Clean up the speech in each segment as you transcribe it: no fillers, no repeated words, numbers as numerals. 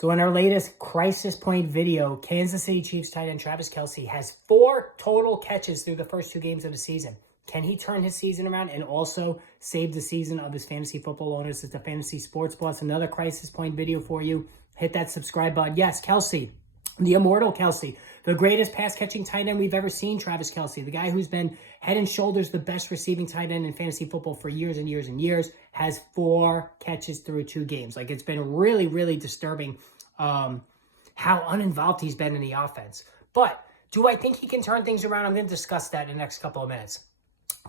So in our latest Crisis Point video, Kansas City Chiefs tight end Travis Kelce has 4 total catches through the first 2 games of the season. Can he turn his season around and also save the season of his fantasy football owners? It's the Fantasy Sports Plus, another Crisis Point video for you. Hit that subscribe button. Yes, Kelce, the immortal Kelce, the greatest pass-catching tight end we've ever seen, Travis Kelce, the guy who's been head and shoulders the best receiving tight end in fantasy football for years and years and years, has 4 catches through 2 games. Like, it's been really, really disturbing how uninvolved he's been in the offense. But do I think he can turn things around? I'm going to discuss that in the next couple of minutes.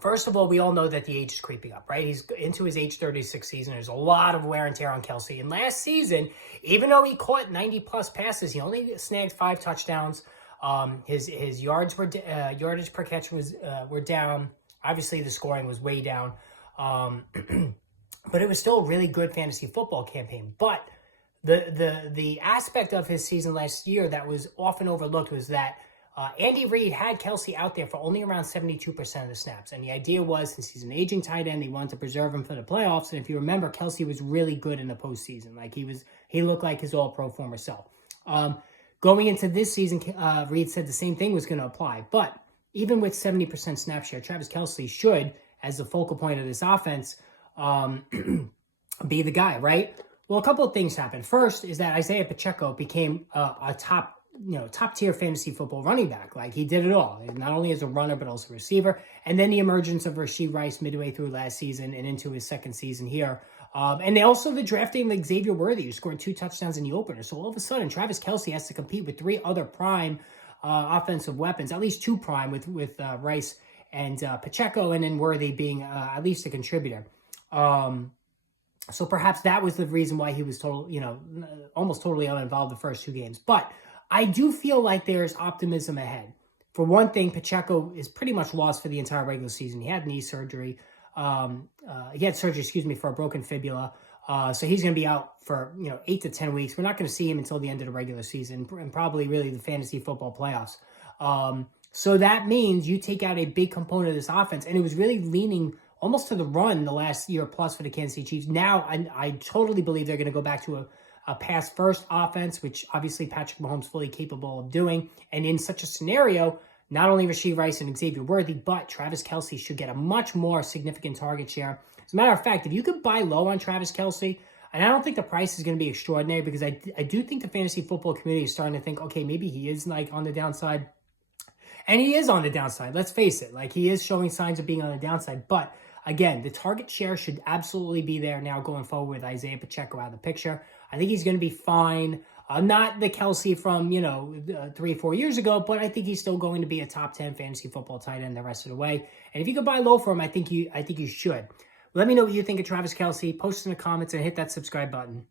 First of all, we all know that the age is creeping up, right? He's into his age 36 season. There's a lot of wear and tear on Kelce. And last season, even though he caught 90-plus passes, he only snagged 5 touchdowns. His yardage per catch were down. Obviously, the scoring was way down. But it was still a really good fantasy football campaign. But the aspect of his season last year that was often overlooked was that Andy Reid had Kelce out there for only around 72% of the snaps. And the idea was, since he's an aging tight end, they wanted to preserve him for the playoffs. And if you remember, Kelce was really good in the postseason. Like, he looked like his all-pro former self. Going into this season, Reid said the same thing was going to apply. But even with 70% snap share, Travis Kelce should, as the focal point of this offense, be the guy, right? Well, a couple of things happened. First is that Isaiah Pacheco became a top-tier fantasy football running back. Like, he did it all, not only as a runner, but also a receiver. And then the emergence of Rashee Rice midway through last season and into his second season here. And they also the drafting of Xavier Worthy, who scored 2 touchdowns in the opener. So all of a sudden, Travis Kelce has to compete with 3 other prime offensive weapons, at least 2 prime with Rice and Pacheco, and then Worthy being at least a contributor. So perhaps that was the reason why he was almost totally uninvolved the first 2 games. But I do feel like there's optimism ahead. For one thing, Pacheco is pretty much lost for the entire regular season. He had knee surgery. He had surgery, for a broken fibula. So he's going to be out for 8 to 10 weeks. We're not going to see him until the end of the regular season and probably really the fantasy football playoffs. So that means you take out a big component of this offense, and it was really leaning almost to the run the last year plus for the Kansas City Chiefs. Now, I totally believe they're going to go back to a pass-first offense, which obviously Patrick Mahomes is fully capable of doing. And in such a scenario, not only Rashee Rice and Xavier Worthy, but Travis Kelce should get a much more significant target share. As a matter of fact, if you could buy low on Travis Kelce, and I don't think the price is going to be extraordinary, because I do think the fantasy football community is starting to think, okay, maybe he is like on the downside. And he is on the downside. Let's face it. Like, he is showing signs of being on the downside. But again, the target share should absolutely be there now going forward with Isaiah Pacheco out of the picture. I think he's going to be fine. Not the Kelce from, 3 or 4 years ago, but I think he's still going to be a top 10 fantasy football tight end the rest of the way. And if you could buy low for him, I think you should. Let me know what you think of Travis Kelce. Post in the comments and hit that subscribe button.